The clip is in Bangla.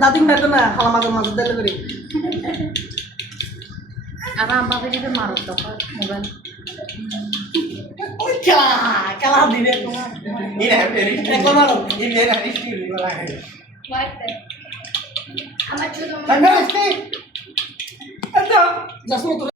দাদিন বেতো না খালা মাঝে মাঝে দিলে করে আর আমাকে যদি মারো তখন মোবাইল খেলা খেলা দিবে তোমার এখন মারো আমার ছোট জাসমত